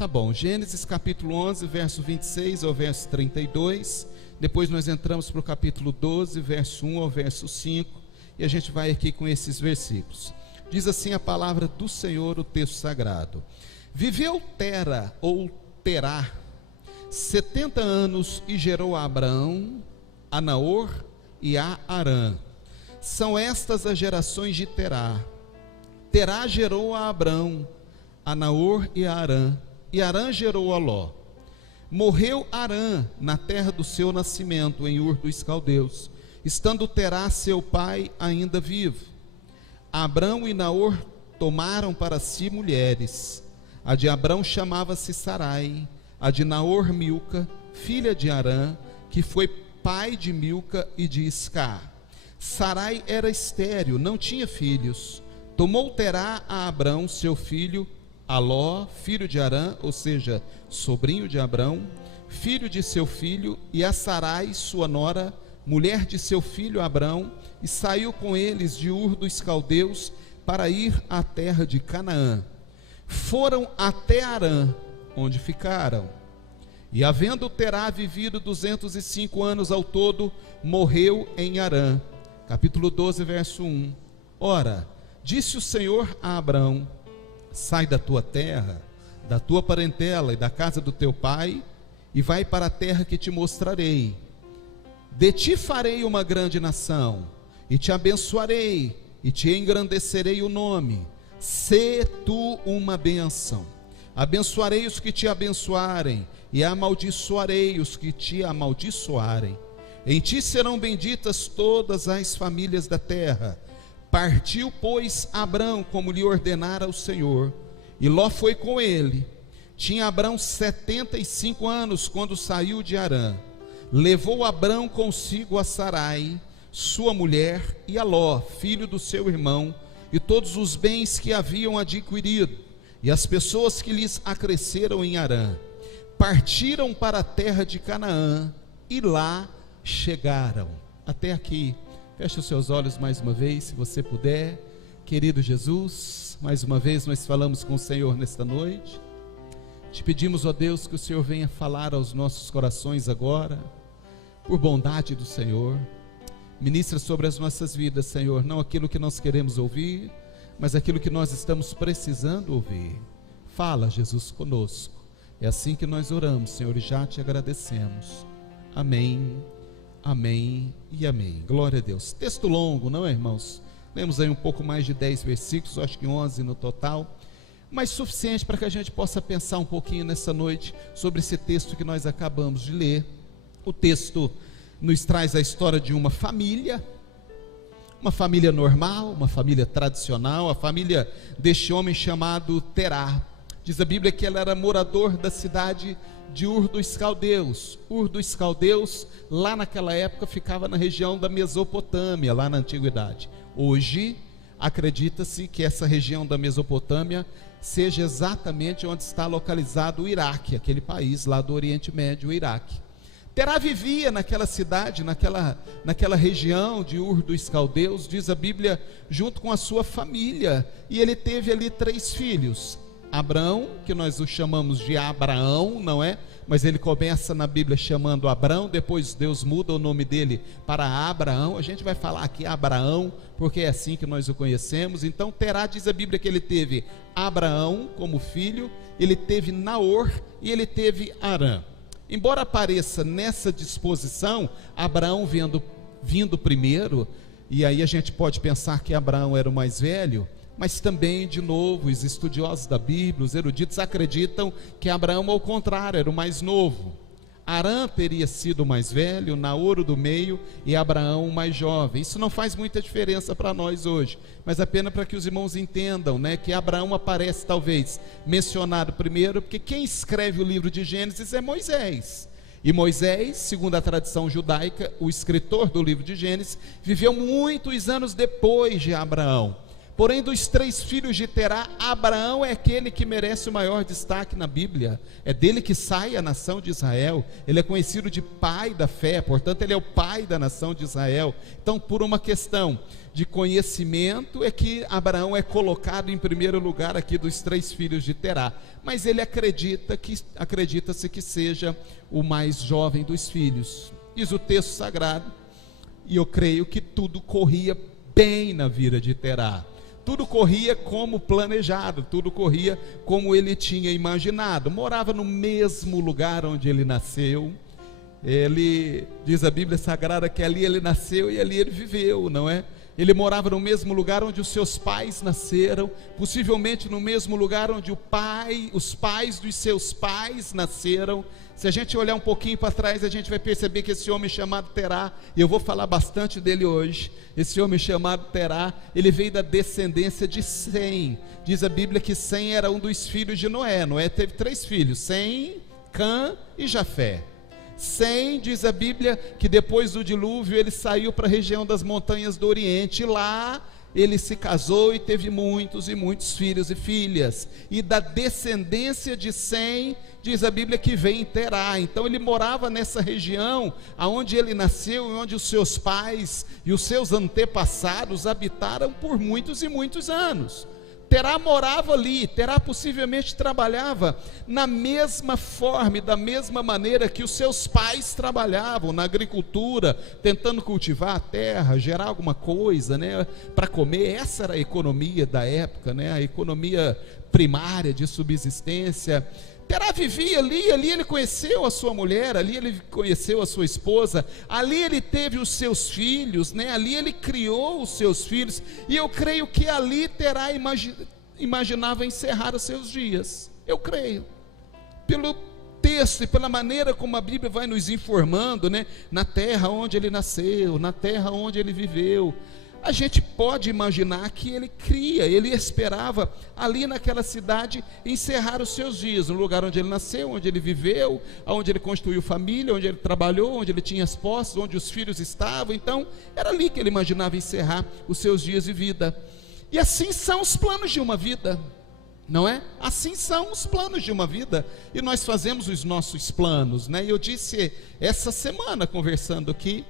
Tá bom, Gênesis capítulo 11, verso 26 ao verso 32. Depois nós entramos para o capítulo 12, verso 1 ao verso 5. E a gente vai aqui com esses versículos. Diz assim a palavra do Senhor, o texto sagrado. Viveu Tera, ou Terá, 70 anos e gerou a Abraão, a Naor e a Harã. São estas as gerações de Terá. Terá gerou a Abrão, a Naor e a Harã. E Harã gerou a Ló. Morreu Harã na terra do seu nascimento, em Ur dos Caldeus, estando Terá seu pai ainda vivo. Abrão e Naor tomaram para si mulheres. A de Abrão chamava-se Sarai, a de Naor Milca, filha de Harã, que foi pai de Milca e de Iscar. Sarai era estéril, não tinha filhos. Tomou Terá a Abrão, seu filho, a Ló, filho de Harã, ou seja, sobrinho de Abrão, filho de seu filho, e a Sarai, sua nora, mulher de seu filho Abrão, e saiu com eles de Ur dos Caldeus para ir à terra de Canaã. Foram até Harã, onde ficaram. E havendo Terá vivido 205 anos ao todo, morreu em Harã. Capítulo 12, verso 1. Ora, disse o Senhor a Abrão: sai da tua terra, da tua parentela e da casa do teu pai, e vai para a terra que te mostrarei. De ti farei uma grande nação, e te abençoarei, e te engrandecerei o nome. Sê tu uma bênção. Abençoarei os que te abençoarem, e amaldiçoarei os que te amaldiçoarem. Em ti serão benditas todas as famílias da terra. Partiu, pois, Abrão, como lhe ordenara o Senhor, e Ló foi com ele. Tinha Abrão 75 anos quando saiu de Harã. Levou Abrão consigo a Sarai, sua mulher, e a Ló, filho do seu irmão, e todos os bens que haviam adquirido, e as pessoas que lhes acresceram em Harã. Partiram para a terra de Canaã, e lá chegaram. Até aqui. Feche os seus olhos mais uma vez, se você puder. Querido Jesus, mais uma vez nós falamos com o Senhor nesta noite. Te pedimos, ó Deus, que o Senhor venha falar aos nossos corações agora, por bondade do Senhor. Ministra sobre as nossas vidas, Senhor, não aquilo que nós queremos ouvir, mas aquilo que nós estamos precisando ouvir. Fala, Jesus, conosco. É assim que nós oramos, Senhor, e já te agradecemos. Amém. Amém e amém. Glória a Deus. Texto longo, não é, irmãos? Lemos aí um pouco mais de 10 versículos, acho que 11 no total, mas suficiente para que a gente possa pensar um pouquinho nessa noite sobre esse texto que nós acabamos de ler. O texto nos traz a história de uma família normal, uma família tradicional, a família deste homem chamado Terá. Diz a Bíblia que ele era morador da cidade de Ur dos Caldeus. Ur dos Caldeus, lá naquela época, ficava na região da Mesopotâmia, lá na antiguidade. Hoje, acredita-se que essa região da Mesopotâmia seja exatamente onde está localizado o Iraque, aquele país lá do Oriente Médio, o Iraque. Terá vivia naquela cidade, naquela região de Ur dos Caldeus, diz a Bíblia, junto com a sua família, e ele teve ali 3 filhos. Abrão, que nós o chamamos de Abraão, não é? Mas ele começa na Bíblia chamando Abrão, depois Deus muda o nome dele para Abraão. A gente vai falar aqui Abraão, porque é assim que nós o conhecemos. Então Terá, diz a Bíblia que ele teve Abraão como filho, ele teve Naor e ele teve Harã. Embora apareça nessa disposição, Abraão vindo primeiro, e aí a gente pode pensar que Abraão era o mais velho, mas também, de novo, os estudiosos da Bíblia, os eruditos, acreditam que Abraão, ao contrário, era o mais novo. Harã teria sido o mais velho, Naor o do meio e Abraão o mais jovem. Isso não faz muita diferença para nós hoje, mas apenas para que os irmãos entendam, né, que Abraão aparece talvez mencionado primeiro, porque quem escreve o livro de Gênesis é Moisés. E Moisés, segundo a tradição judaica, o escritor do livro de Gênesis, viveu muitos anos depois de Abraão. Porém, dos 3 filhos de Terá, Abraão é aquele que merece o maior destaque na Bíblia. É dele que sai a nação de Israel. Ele é conhecido de pai da fé, portanto ele é o pai da nação de Israel. Então, por uma questão de conhecimento, é que Abraão é colocado em primeiro lugar aqui dos 3 filhos de Terá. Mas ele acredita-se que seja o mais jovem dos filhos. Diz o texto sagrado, e eu creio que tudo corria bem na vida de Terá. Tudo corria como planejado, tudo corria como ele tinha imaginado. Morava no mesmo lugar onde ele nasceu. Ele, diz a Bíblia Sagrada, que ali ele nasceu e ali ele viveu, não é? Ele morava no mesmo lugar onde os seus pais nasceram, possivelmente no mesmo lugar onde os pais dos seus pais nasceram. Se a gente olhar um pouquinho para trás, a gente vai perceber que esse homem chamado Terá, e eu vou falar bastante dele hoje, esse homem chamado Terá, ele veio da descendência de Sem. Diz a Bíblia que Sem era um dos filhos de Noé. Noé teve 3 filhos, Sem, Cã e Jafé. Sem, diz a Bíblia, que depois do dilúvio ele saiu para a região das montanhas do Oriente, e lá ele se casou e teve muitos e muitos filhos e filhas, e da descendência de Sem, diz a Bíblia que vem Terá. Então ele morava nessa região, aonde ele nasceu e onde os seus pais e os seus antepassados habitaram por muitos e muitos anos. Terá morava ali, Terá possivelmente trabalhava na mesma forma e da mesma maneira que os seus pais trabalhavam, na agricultura, tentando cultivar a terra, gerar alguma coisa, né, para comer. Essa era a economia da época, né, a economia primária de subsistência. Terá vivia ali ele conheceu a sua mulher, ali ele conheceu a sua esposa, ali ele teve os seus filhos, né? Ali ele criou os seus filhos, e eu creio que ali Terá imaginava encerrar os seus dias. Eu creio, pelo texto e pela maneira como a Bíblia vai nos informando, né? Na terra onde ele nasceu, na terra onde ele viveu, a gente pode imaginar que ele esperava ali naquela cidade encerrar os seus dias, no lugar onde ele nasceu, onde ele viveu, onde ele construiu família, onde ele trabalhou, onde ele tinha as posses, onde os filhos estavam. Então era ali que ele imaginava encerrar os seus dias de vida. E assim são os planos de uma vida, não é? Assim são os planos de uma vida, e nós fazemos os nossos planos, né? E eu disse essa semana, conversando aqui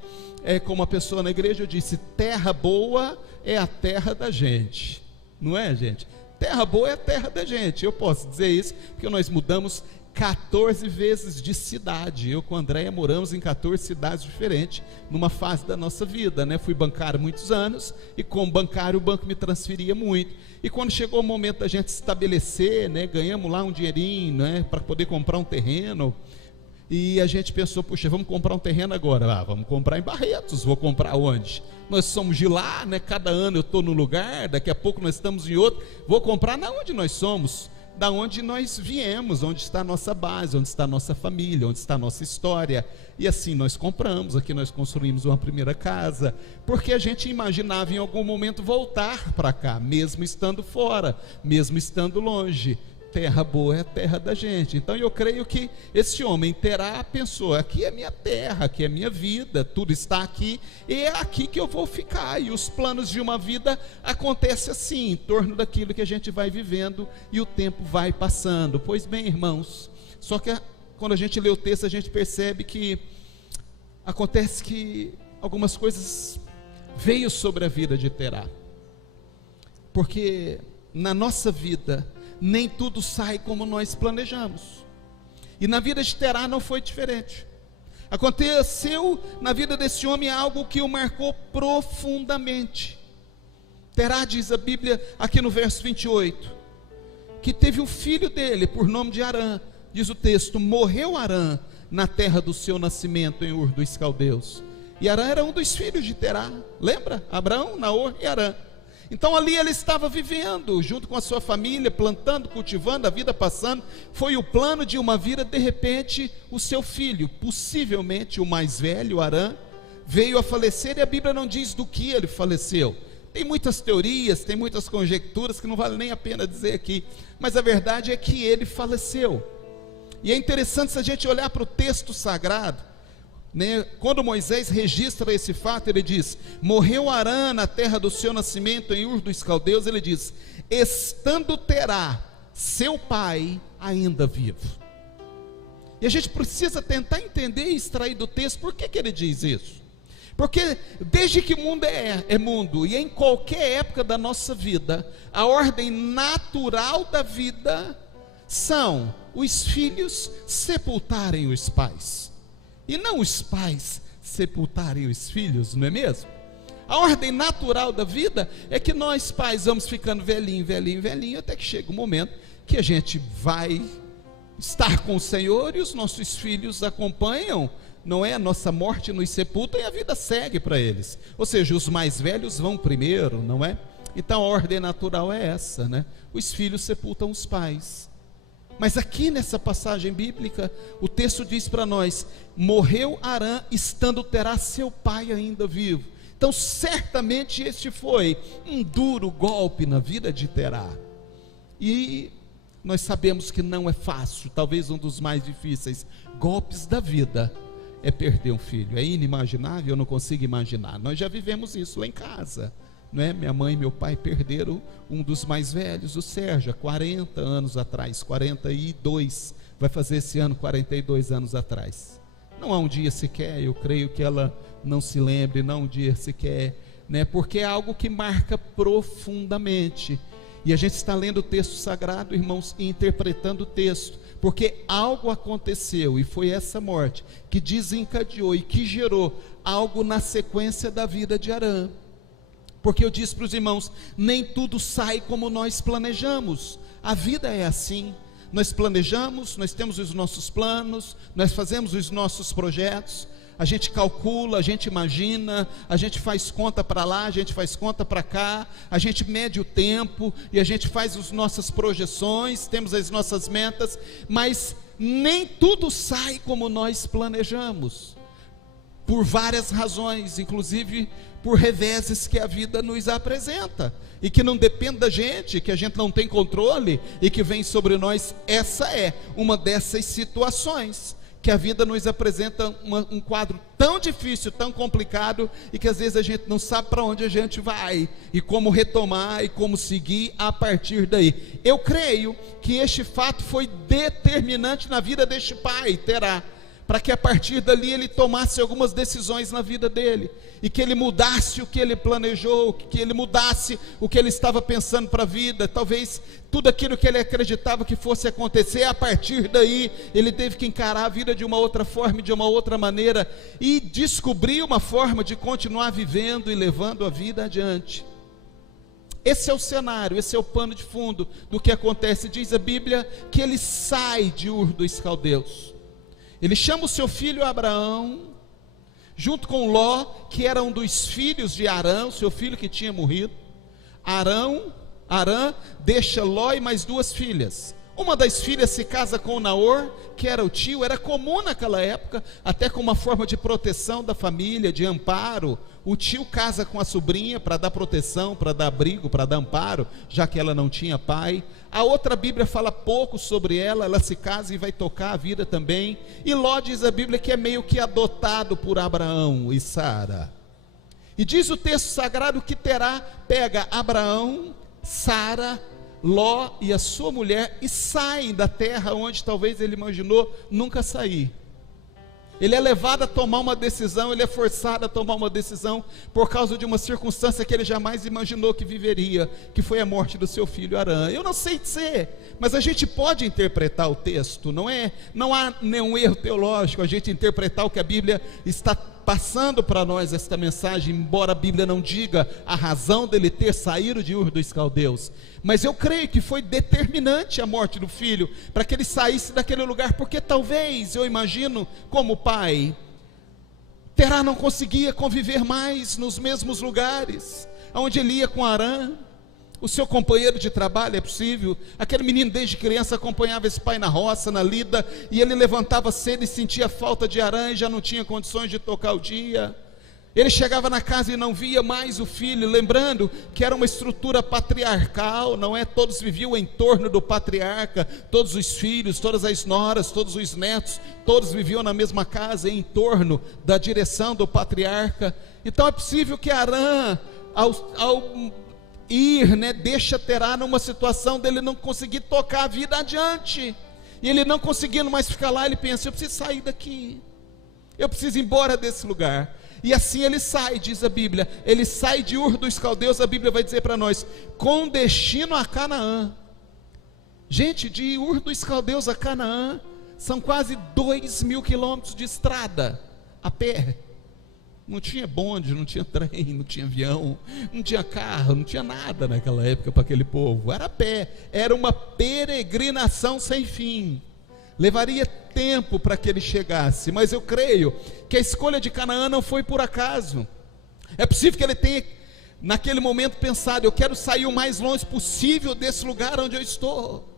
com uma pessoa na igreja, eu disse: terra boa é a terra da gente, não é, gente? Terra boa é a terra da gente. Eu posso dizer isso porque nós mudamos 14 vezes de cidade. Eu com a Andréia moramos em 14 cidades diferentes numa fase da nossa vida, né? Fui bancário muitos anos, e como bancário o banco me transferia muito, e quando chegou o momento da gente se estabelecer, né, ganhamos lá um dinheirinho, né, para poder comprar um terreno. E a gente pensou: puxa, vamos comprar um terreno agora. Vamos comprar em Barretos. Vou comprar onde? Nós somos de lá, né? Cada ano eu estou num lugar, daqui a pouco nós estamos em outro. Vou comprar na onde nós somos, da onde nós viemos, onde está a nossa base, onde está a nossa família, onde está a nossa história. E assim nós compramos. Aqui nós construímos uma primeira casa, porque a gente imaginava em algum momento voltar para cá, mesmo estando fora, mesmo estando longe. Terra boa é a terra da gente. Então eu creio que esse homem Terá pensou: aqui é minha terra, aqui é minha vida, tudo está aqui, e é aqui que eu vou ficar. E os planos de uma vida acontecem assim, em torno daquilo que a gente vai vivendo, e o tempo vai passando. Pois bem, irmãos, só que quando a gente lê o texto, a gente percebe que acontece que algumas coisas veio sobre a vida de Terá, porque na nossa vida nem tudo sai como nós planejamos, e na vida de Terá não foi diferente. Aconteceu na vida desse homem algo que o marcou profundamente. Terá, diz a Bíblia aqui no verso 28, que teve um filho dele por nome de Arã. Diz o texto: morreu Arã na terra do seu nascimento, em Ur dos Caldeus. E Arã era um dos filhos de Terá. Lembra? Abraão, Naor e Arã. Então ali ele estava vivendo junto com a sua família, plantando, cultivando, a vida passando. Foi o plano de uma vida. De repente o seu filho, possivelmente o mais velho, Arã, veio a falecer, e a Bíblia não diz do que ele faleceu. Tem muitas teorias, tem muitas conjecturas que não vale nem a pena dizer aqui, mas a verdade é que ele faleceu. E é interessante, se a gente olhar para o texto sagrado, né? Quando Moisés registra esse fato, ele diz: morreu Arã na terra do seu nascimento, em Ur dos Caldeus. Ele diz: estando Terá, seu pai, ainda vivo. E a gente precisa tentar entender e extrair do texto por que ele diz isso. Porque desde que o mundo é mundo, e em qualquer época da nossa vida, a ordem natural da vida são os filhos sepultarem os pais, e não os pais sepultarem os filhos, não é mesmo? A ordem natural da vida é que nós pais vamos ficando velhinho, velhinho, velhinho, até que chega um momento que a gente vai estar com o Senhor e os nossos filhos acompanham, não é? A nossa morte nos sepulta e a vida segue para eles. Ou seja, os mais velhos vão primeiro, não é? Então a ordem natural é essa, né? Os filhos sepultam os pais. Mas aqui nessa passagem bíblica, o texto diz para nós: morreu Arã, estando Terá, seu pai, ainda vivo. Então certamente este foi um duro golpe na vida de Terá. E nós sabemos que não é fácil, talvez um dos mais difíceis golpes da vida é perder um filho. É inimaginável, eu não consigo imaginar. Nós já vivemos isso lá em casa, não é? Minha mãe e meu pai perderam um dos mais velhos, o Sérgio, há 40 anos atrás, 42, vai fazer esse ano 42 anos atrás. Não há um dia sequer, eu creio que ela não se lembre, não há um dia sequer, né? Porque é algo que marca profundamente. E a gente está lendo o texto sagrado, irmãos, e interpretando o texto, porque algo aconteceu, e foi essa morte que desencadeou e que gerou algo na sequência da vida de Arã. Porque eu disse para os irmãos, nem tudo sai como nós planejamos. A vida é assim, nós planejamos, nós temos os nossos planos, nós fazemos os nossos projetos, a gente calcula, a gente imagina, a gente faz conta para lá, a gente faz conta para cá, a gente mede o tempo e a gente faz as nossas projeções, temos as nossas metas, mas nem tudo sai como nós planejamos, por várias razões, inclusive por reveses que a vida nos apresenta, e que não depende da gente, que a gente não tem controle, e que vem sobre nós. Essa é uma dessas situações, que a vida nos apresenta um quadro tão difícil, tão complicado, e que às vezes a gente não sabe para onde a gente vai, e como retomar, e como seguir a partir daí. Eu creio que este fato foi determinante na vida deste pai, Terá, para que a partir dali ele tomasse algumas decisões na vida dele, e que ele mudasse o que ele planejou, que ele mudasse o que ele estava pensando para a vida. Talvez tudo aquilo que ele acreditava que fosse acontecer, a partir daí ele teve que encarar a vida de uma outra forma, de uma outra maneira, e descobrir uma forma de continuar vivendo e levando a vida adiante. Esse é o cenário, esse é o pano de fundo do que acontece. Diz a Bíblia que ele sai de Ur dos Caldeus. Ele chama o seu filho Abraão, junto com Ló, que era um dos filhos de Arã, o seu filho que tinha morrido. Arã deixa Ló e mais duas filhas. Uma das filhas se casa com Naor, que era o tio. Era comum naquela época, até como uma forma de proteção da família, de amparo. O tio casa com a sobrinha para dar proteção, para dar abrigo, para dar amparo, já que ela não tinha pai. A outra Bíblia fala pouco sobre ela, ela se casa e vai tocar a vida também. E Ló, diz a Bíblia, que é meio que adotado por Abraão e Sara. E diz o texto sagrado que Terá pega Abraão, Sara, Ló e a sua mulher e saem da terra onde talvez ele imaginou nunca sair. Ele é levado a tomar uma decisão, ele é forçado a tomar uma decisão por causa de uma circunstância que ele jamais imaginou que viveria, que foi a morte do seu filho Arã. Eu não sei dizer, mas a gente pode interpretar o texto, não há nenhum erro teológico a gente interpretar o que a Bíblia está passando para nós, esta mensagem, embora a Bíblia não diga a razão dele ter saído de Ur dos Caldeus. Mas eu creio que foi determinante a morte do filho, para que ele saísse daquele lugar, porque talvez, eu imagino, como pai, Terá não conseguia conviver mais nos mesmos lugares, onde ele ia com Arã. O seu companheiro de trabalho, é possível, aquele menino desde criança acompanhava esse pai na roça, na lida, e ele levantava cedo e sentia falta de Arã, e já não tinha condições de tocar o dia. Ele chegava na casa e não via mais o filho, lembrando que era uma estrutura patriarcal, não é? Todos viviam em torno do patriarca, todos os filhos, todas as noras, todos os netos, todos viviam na mesma casa, em torno da direção do patriarca. Então é possível que Arã, ao ir, deixa Terá numa situação dele não conseguir tocar a vida adiante, e ele não conseguindo mais ficar lá, ele pensa: eu preciso sair daqui, eu preciso ir embora desse lugar. E assim ele sai, diz a Bíblia, ele sai de Ur dos Caldeus. A Bíblia vai dizer para nós, com destino a Canaã. Gente, de Ur dos Caldeus a Canaã, são quase 2.000 quilômetros de estrada, a pé. Não tinha bonde, não tinha trem, não tinha avião, não tinha carro, não tinha nada naquela época para aquele povo, era a pé, era uma peregrinação sem fim. Levaria tempo para que ele chegasse, mas eu creio que a escolha de Canaã não foi por acaso. É possível que ele tenha naquele momento pensado: eu quero sair o mais longe possível desse lugar onde eu estou,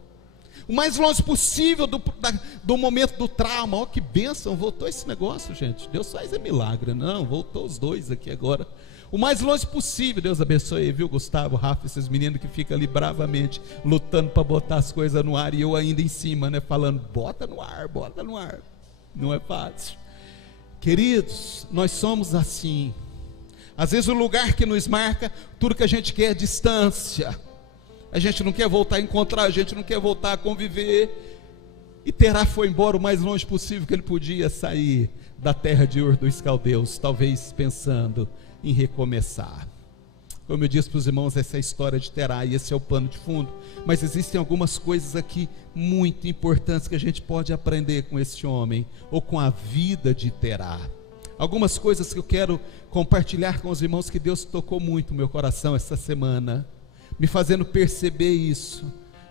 o mais longe possível do momento do trauma. Ó, que bênção, voltou esse negócio, gente, Deus faz milagre. Não, voltou os dois aqui agora. O mais longe possível. Deus abençoe, viu, Gustavo, Rafa, esses meninos que ficam ali bravamente lutando para botar as coisas no ar, e eu ainda em cima, falando: bota no ar, bota no ar. Não é fácil. Queridos, nós somos assim. Às vezes o lugar que nos marca, tudo que a gente quer é distância. A gente não quer voltar a encontrar, a gente não quer voltar a conviver. E Terá foi embora o mais longe possível que ele podia sair da terra de Ur dos Caldeus, talvez pensando em recomeçar. Como eu disse para os irmãos, essa é a história de Terá e esse é o pano de fundo. Mas existem algumas coisas aqui muito importantes que a gente pode aprender com esse homem, ou com a vida de Terá. Algumas coisas que eu quero compartilhar com os irmãos, que Deus tocou muito no meu coração essa semana, me fazendo perceber isso,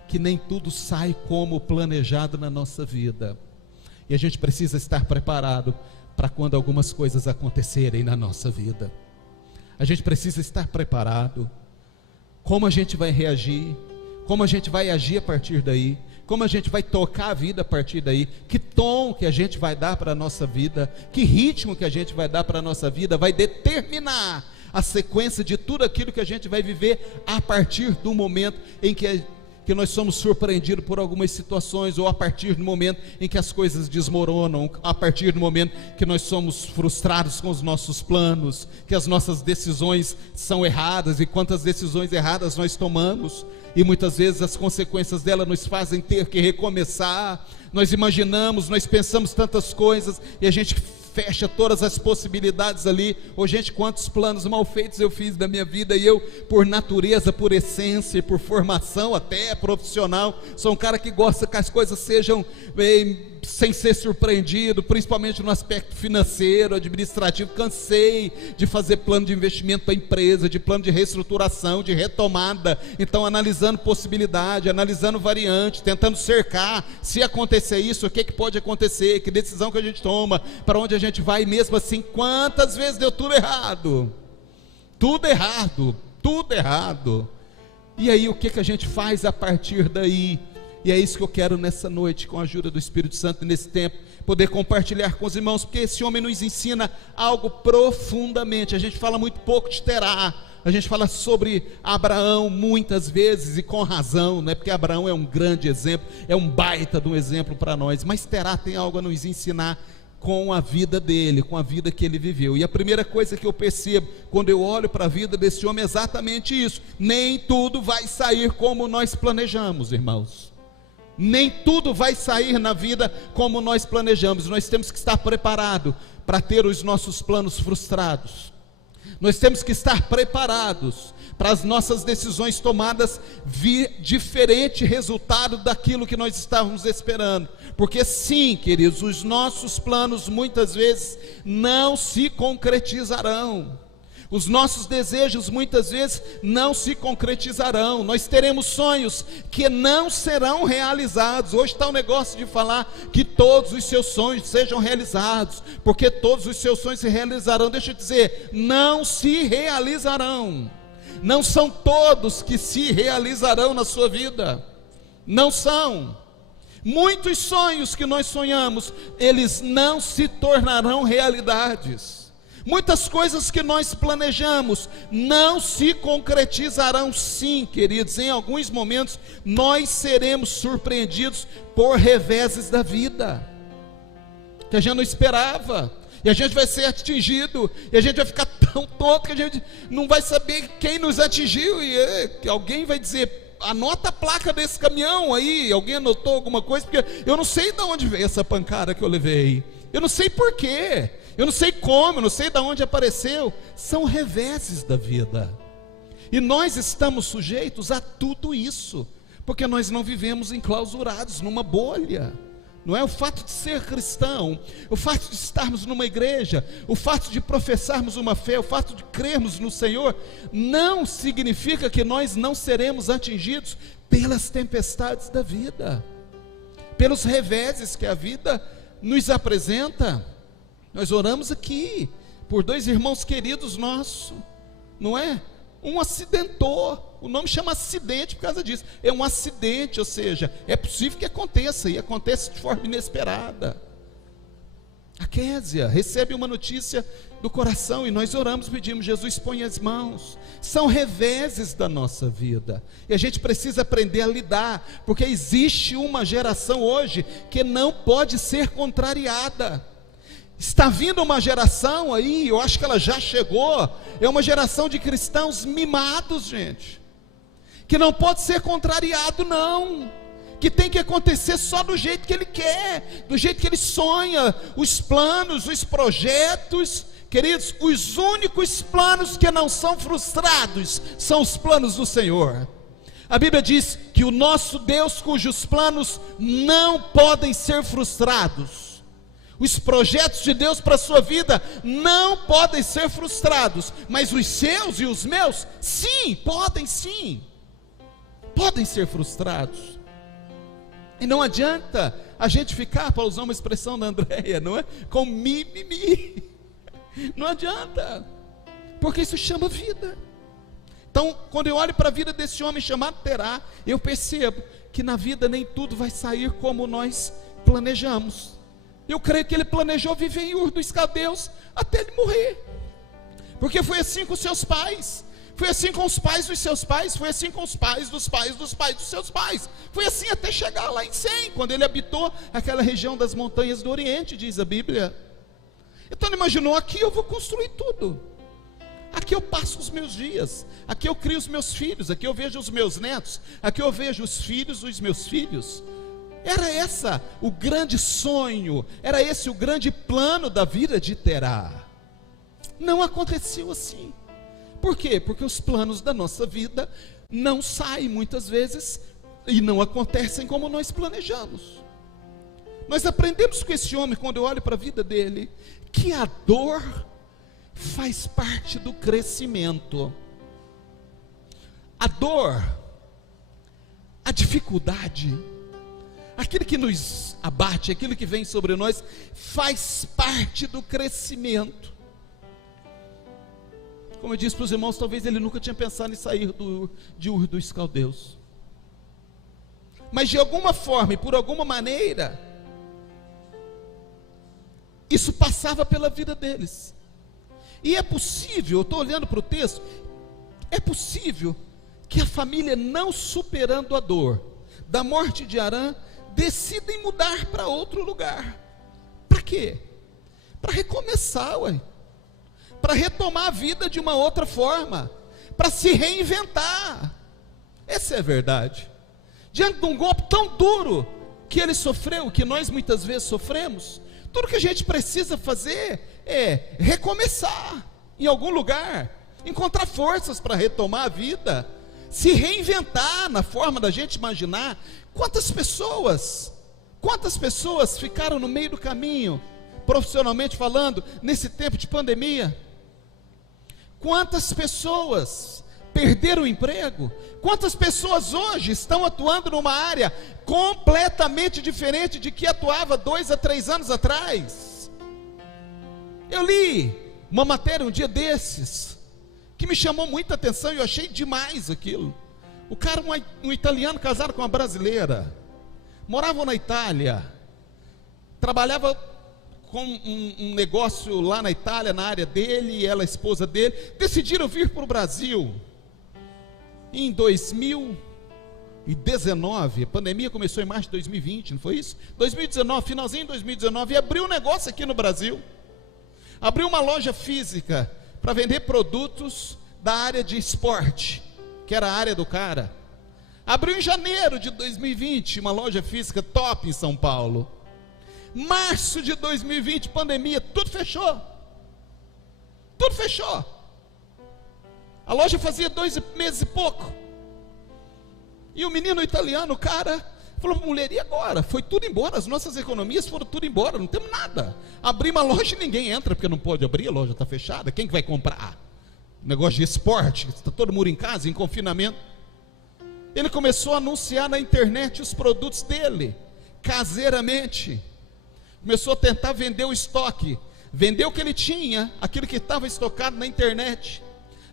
que nem tudo sai como planejado na nossa vida, e a gente precisa estar preparado para quando algumas coisas acontecerem na nossa vida. A gente precisa estar preparado. Como a gente vai reagir, como a gente vai agir a partir daí, como a gente vai tocar a vida a partir daí, que tom que a gente vai dar para a nossa vida, que ritmo que a gente vai dar para a nossa vida, vai determinar a sequência de tudo aquilo que a gente vai viver a partir do momento em que nós somos surpreendidos por algumas situações, ou a partir do momento em que as coisas desmoronam, a partir do momento que nós somos frustrados com os nossos planos, que as nossas decisões são erradas, e quantas decisões erradas nós tomamos, e muitas vezes as consequências dela nos fazem ter que recomeçar. Nós imaginamos, nós pensamos tantas coisas, e a gente fecha todas as possibilidades ali. Ô gente, quantos planos mal feitos eu fiz da minha vida, e eu, por natureza, por essência e por formação até profissional, sou um cara que gosta que as coisas sejam sem ser surpreendido, principalmente no aspecto financeiro, administrativo. Cansei de fazer plano de investimento para a empresa, de plano de reestruturação, de retomada. Então, analisando possibilidade, analisando variante, tentando cercar, se acontecer isso, o que pode acontecer, que decisão que a gente toma, para onde a gente vai. Mesmo assim, quantas vezes deu tudo errado, tudo errado, tudo errado. E aí o que a gente faz a partir daí? E é isso que eu quero nessa noite, com a ajuda do Espírito Santo, nesse tempo, poder compartilhar com os irmãos, porque esse homem nos ensina algo profundamente. A gente fala muito pouco de Terá, a gente fala sobre Abraão muitas vezes, e com razão, porque Abraão é um grande exemplo, é um baita de um exemplo para nós, mas Terá tem algo a nos ensinar com a vida dele, com a vida que ele viveu. E a primeira coisa que eu percebo quando eu olho para a vida desse homem é exatamente isso: nem tudo vai sair como nós planejamos, irmãos. Nem tudo vai sair na vida como nós planejamos. Nós temos que estar preparados para ter os nossos planos frustrados. Nós temos que estar preparados para as nossas decisões tomadas vir diferente resultado daquilo que nós estávamos esperando. Porque sim, queridos, os nossos planos muitas vezes não se concretizarão. Os nossos desejos muitas vezes não se concretizarão. Nós teremos sonhos que não serão realizados. Hoje está o negócio de falar que todos os seus sonhos sejam realizados, porque todos os seus sonhos se realizarão. Deixa eu dizer, não se realizarão. Não são todos que se realizarão na sua vida. Não são. Muitos sonhos que nós sonhamos, eles não se tornarão realidades. Muitas coisas que nós planejamos não se concretizarão, sim, queridos. Em alguns momentos nós seremos surpreendidos por reveses da vida, que a gente não esperava, e a gente vai ser atingido, e a gente vai ficar tão tonto que a gente não vai saber quem nos atingiu, e alguém vai dizer: anota a placa desse caminhão aí. Alguém anotou alguma coisa? Porque eu não sei de onde veio essa pancada que eu levei, eu não sei porquê, eu não sei como, eu não sei de onde apareceu. São reveses da vida, e nós estamos sujeitos a tudo isso, porque nós não vivemos enclausurados numa bolha. Não é o fato de ser cristão, o fato de estarmos numa igreja, o fato de professarmos uma fé, o fato de crermos no Senhor, não significa que nós não seremos atingidos pelas tempestades da vida, pelos reveses que a vida nos apresenta. Nós oramos aqui por dois irmãos queridos nossos, não é? Um acidentou, o nome chama acidente por causa disso, é um acidente, ou seja, é possível que aconteça, e acontece de forma inesperada. A Késia recebe uma notícia do coração, e nós oramos, pedimos: Jesus, põe as mãos. São reveses da nossa vida, e a gente precisa aprender a lidar, porque existe uma geração hoje que não pode ser contrariada. Está vindo uma geração aí, eu acho que ela já chegou, é uma geração de cristãos mimados, gente, que não pode ser contrariado não, que tem que acontecer só do jeito que ele quer, do jeito que ele sonha, os planos, os projetos. Queridos, os únicos planos que não são frustrados são os planos do Senhor. A Bíblia diz que o nosso Deus, cujos planos não podem ser frustrados, os projetos de Deus para a sua vida não podem ser frustrados, mas os seus e os meus, sim, podem ser frustrados. E não adianta a gente ficar, para usar uma expressão da Andréia, não é? Com mimimi, não adianta, porque isso chama vida. Então, quando eu olho para a vida desse homem chamado Terá, eu percebo que na vida nem tudo vai sair como nós planejamos. Eu creio que ele planejou viver em Ur dos Caldeus até ele morrer, porque foi assim com seus pais, foi assim com os pais dos seus pais, foi assim com os pais dos pais dos pais dos seus pais, foi assim até chegar lá em Sem, quando ele habitou aquela região das montanhas do Oriente, diz a Bíblia. Então ele imaginou: aqui eu vou construir tudo, aqui eu passo os meus dias, aqui eu crio os meus filhos, aqui eu vejo os meus netos, aqui eu vejo os filhos dos meus filhos. Era essa o grande sonho, era esse o grande plano da vida de Terá. Não aconteceu assim. Por quê? Porque os planos da nossa vida não saem muitas vezes e não acontecem como nós planejamos. Nós aprendemos com esse homem, quando eu olho para a vida dele, que a dor faz parte do crescimento. A dor, a dificuldade, aquilo que nos abate, aquilo que vem sobre nós, faz parte do crescimento. Como eu disse para os irmãos, talvez ele nunca tinha pensado em sair de Ur dos Caldeus, mas de alguma forma e por alguma maneira, isso passava pela vida deles. E é possível, eu estou olhando para o texto, é possível que a família, não superando a dor da morte de Arã, decidem mudar para outro lugar. Para quê? Para recomeçar, para retomar a vida de uma outra forma, para se reinventar. Essa é a verdade. Diante de um golpe tão duro que ele sofreu, que nós muitas vezes sofremos, tudo que a gente precisa fazer é recomeçar em algum lugar, encontrar forças para retomar a vida, se reinventar na forma da gente imaginar. Quantas pessoas ficaram no meio do caminho, profissionalmente falando, nesse tempo de pandemia? Quantas pessoas perderam o emprego? Quantas pessoas hoje estão atuando numa área completamente diferente de que atuava 2 a 3 anos atrás? Eu li uma matéria um dia desses, que me chamou muita atenção, e eu achei demais aquilo. O cara, um italiano casado com uma brasileira, moravam na Itália, trabalhava com um negócio lá na Itália, na área dele, e ela, a esposa dele, decidiram vir para o Brasil. Em 2019, a pandemia começou em março de 2020, não foi isso? 2019, finalzinho de 2019, e abriu um negócio aqui no Brasil. Abriu uma loja física para vender produtos da área de esporte, que era a área do cara. Abriu em janeiro de 2020, uma loja física top em São Paulo. Março de 2020, pandemia, tudo fechou. Tudo fechou. A loja fazia 2 meses e pouco. E o menino italiano, o cara, falou para a mulher: e agora? Foi tudo embora, as nossas economias foram tudo embora, não temos nada. Abri uma loja e ninguém entra, porque não pode abrir, a loja está fechada. Quem que vai comprar? Negócio de esporte, está todo mundo em casa, em confinamento. Ele começou a anunciar na internet os produtos dele, caseiramente. Começou a tentar vender o estoque, vender o que ele tinha, aquilo que estava estocado na internet.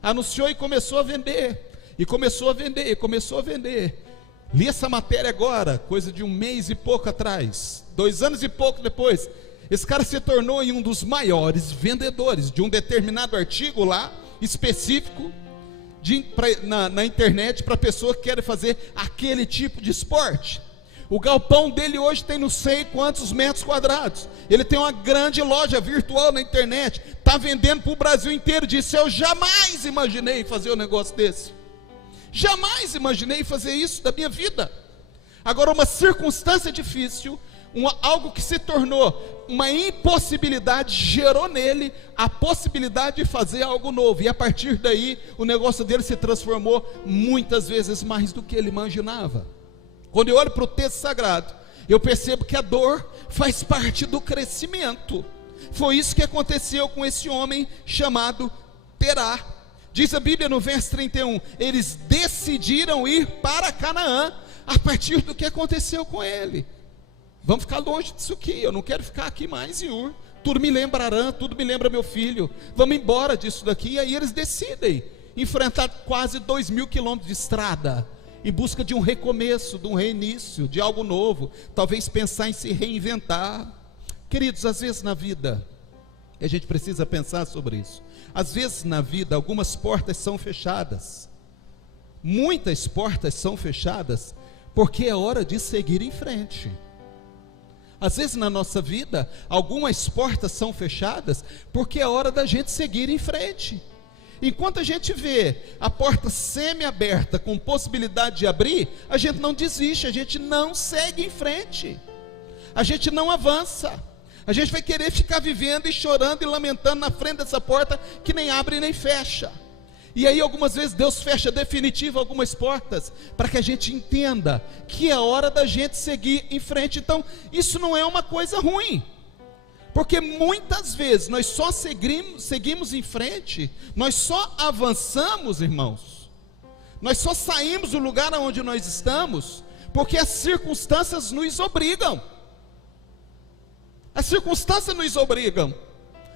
Anunciou e começou a vender, e começou a vender, e começou a vender. Li essa matéria agora, coisa de 1 mês e pouco atrás, 2 anos e pouco depois. Esse cara se tornou um dos maiores vendedores de um determinado artigo lá, específico, na internet, para pessoa que quer fazer aquele tipo de esporte. O galpão dele hoje tem não sei quantos metros quadrados. Ele tem uma grande loja virtual na internet, está vendendo para o Brasil inteiro. Disse: eu jamais imaginei fazer um negócio desse, jamais imaginei fazer isso da minha vida. Agora, uma circunstância difícil, algo que se tornou uma impossibilidade, gerou nele a possibilidade de fazer algo novo, e a partir daí o negócio dele se transformou muitas vezes mais do que ele imaginava. Quando eu olho para o texto sagrado, eu percebo que a dor faz parte do crescimento. Foi isso que aconteceu com esse homem chamado Terá. Diz a Bíblia no verso 31, eles decidiram ir para Canaã a partir do que aconteceu com ele. Vamos ficar longe disso aqui, eu não quero ficar aqui mais em Ur. Tudo me lembra Arã, tudo me lembra meu filho. Vamos embora disso daqui. E aí eles decidem enfrentar quase 2.000 quilômetros de estrada, em busca de um recomeço, de um reinício, de algo novo. Talvez pensar em se reinventar. Queridos, às vezes na vida, a gente precisa pensar sobre isso. Às vezes na vida, algumas portas são fechadas. Muitas portas são fechadas, porque é hora de seguir em frente. Às vezes na nossa vida, algumas portas são fechadas, porque é hora da gente seguir em frente. Enquanto a gente vê a porta semi-aberta, com possibilidade de abrir, a gente não desiste, a gente não segue em frente, a gente não avança. A gente vai querer ficar vivendo e chorando e lamentando na frente dessa porta que nem abre nem fecha. E aí algumas vezes Deus fecha definitivo algumas portas, para que a gente entenda que é hora da gente seguir em frente. Então isso não é uma coisa ruim, porque muitas vezes nós só seguimos em frente, nós só avançamos, irmãos, nós só saímos do lugar onde nós estamos, porque as circunstâncias nos obrigam. As circunstâncias nos obrigam.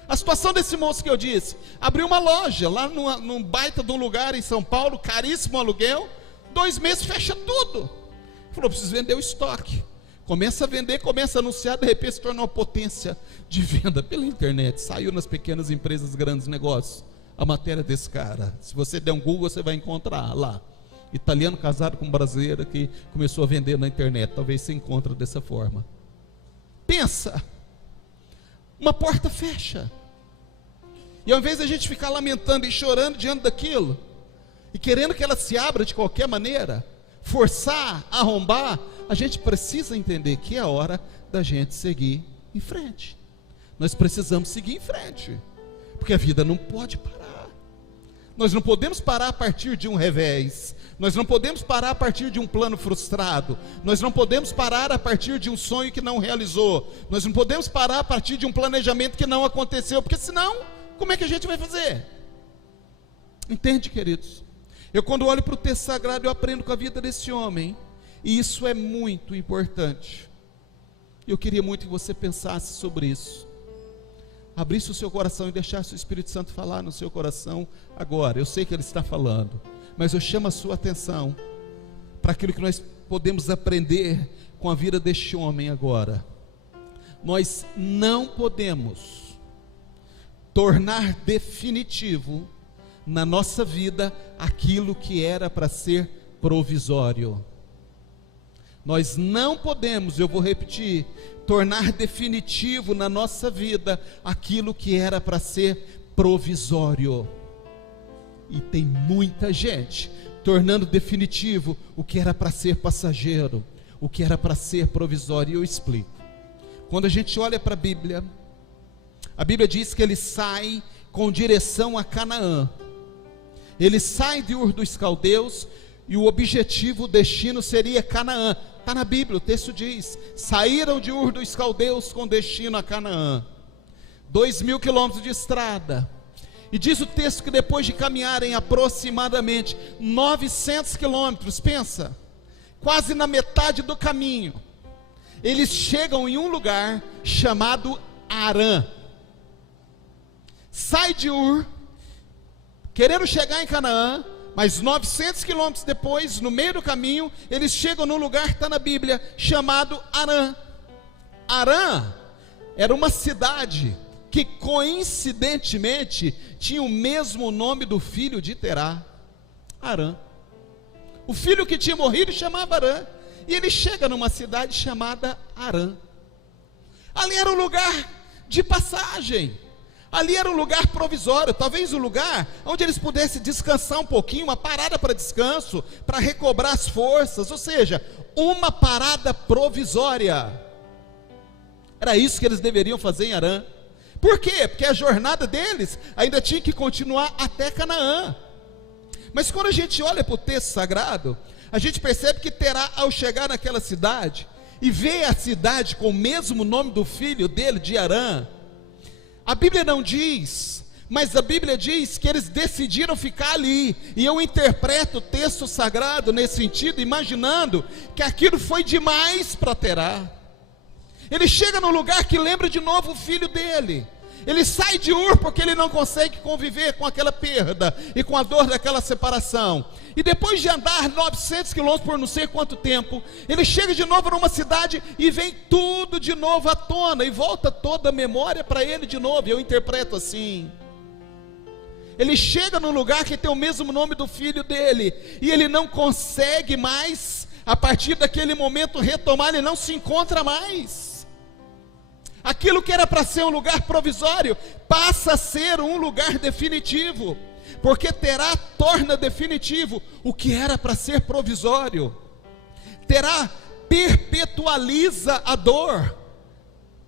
A situação desse moço que eu disse, abriu uma loja lá num baita de um lugar em São Paulo, caríssimo aluguel, 2 meses fecha tudo. Falou: preciso vender o estoque. Começa a vender, começa a anunciar, de repente se torna uma potência de venda pela internet. Saiu nas pequenas empresas, grandes negócios, a matéria desse cara. Se você der um Google, você vai encontrar lá. Italiano casado com brasileira que começou a vender na internet. Talvez você encontre dessa forma. Pensa, uma porta fecha, e ao invés de a gente ficar lamentando e chorando diante daquilo, e querendo que ela se abra de qualquer maneira, forçar, arrombar, a gente precisa entender que é hora da gente seguir em frente. Nós precisamos seguir em frente, porque a vida não pode parar. Nós não podemos parar a partir de um revés, nós não podemos parar a partir de um plano frustrado, nós não podemos parar a partir de um sonho que não realizou, nós não podemos parar a partir de um planejamento que não aconteceu, porque senão, como é que a gente vai fazer? Entende, queridos? Eu, quando olho para o texto sagrado, eu aprendo com a vida desse homem, e isso é muito importante. Eu queria muito que você pensasse sobre isso, abrisse o seu coração e deixasse o Espírito Santo falar no seu coração agora. Eu sei que Ele está falando, mas eu chamo a sua atenção para aquilo que nós podemos aprender com a vida deste homem agora. nós não podemos tornar definitivo na nossa vida aquilo que era para ser provisório. Nós não podemos, eu vou repetir, tornar definitivo na nossa vida aquilo que era para ser provisório. E tem muita gente tornando definitivo o que era para ser passageiro, o que era para ser provisório. E eu explico. Quando a gente olha para a Bíblia diz que ele sai com direção a Canaã. Ele sai de Ur dos Caldeus e o objetivo, o destino seria Canaã. Está na Bíblia, o texto diz: saíram de Ur dos Caldeus com destino a Canaã. 2.000 quilômetros de estrada. E diz o texto que depois de caminharem aproximadamente 900 quilômetros, pensa, quase na metade do caminho, eles chegam em um lugar chamado Harã. Sai de Ur, querendo chegar em Canaã, mas 900 quilômetros depois, no meio do caminho, eles chegam num lugar que está na Bíblia, chamado Harã. Harã era uma cidade que coincidentemente tinha o mesmo nome do filho de Terá, Harã. O filho que tinha morrido chamava Harã, e ele chega numa cidade chamada Harã. Ali era um lugar de passagem, ali era um lugar provisório, talvez um lugar onde eles pudessem descansar um pouquinho, uma parada para descanso, para recobrar as forças, ou seja, uma parada provisória. Era isso que eles deveriam fazer em Harã. Por quê? Porque a jornada deles ainda tinha que continuar até Canaã. Mas quando a gente olha para o texto sagrado, a gente percebe que Terá, ao chegar naquela cidade, e vê a cidade com o mesmo nome do filho dele, de Harã, a Bíblia não diz, mas a Bíblia diz que eles decidiram ficar ali. E eu interpreto o texto sagrado nesse sentido, imaginando que aquilo foi demais para Terá. Ele chega num lugar que lembra de novo o filho dele. Ele sai de Ur porque ele não consegue conviver com aquela perda e com a dor daquela separação. E depois de andar 900 quilômetros por não sei quanto tempo, ele chega de novo numa cidade e vem tudo de novo à tona, e volta toda a memória para ele de novo. Eu interpreto assim. Ele chega num lugar que tem o mesmo nome do filho dele, e ele não consegue mais, a partir daquele momento, retomar. Ele não se encontra mais. Aquilo que era para ser um lugar provisório passa a ser um lugar definitivo, porque Terá torna definitivo o que era para ser provisório. Terá perpetualiza a dor,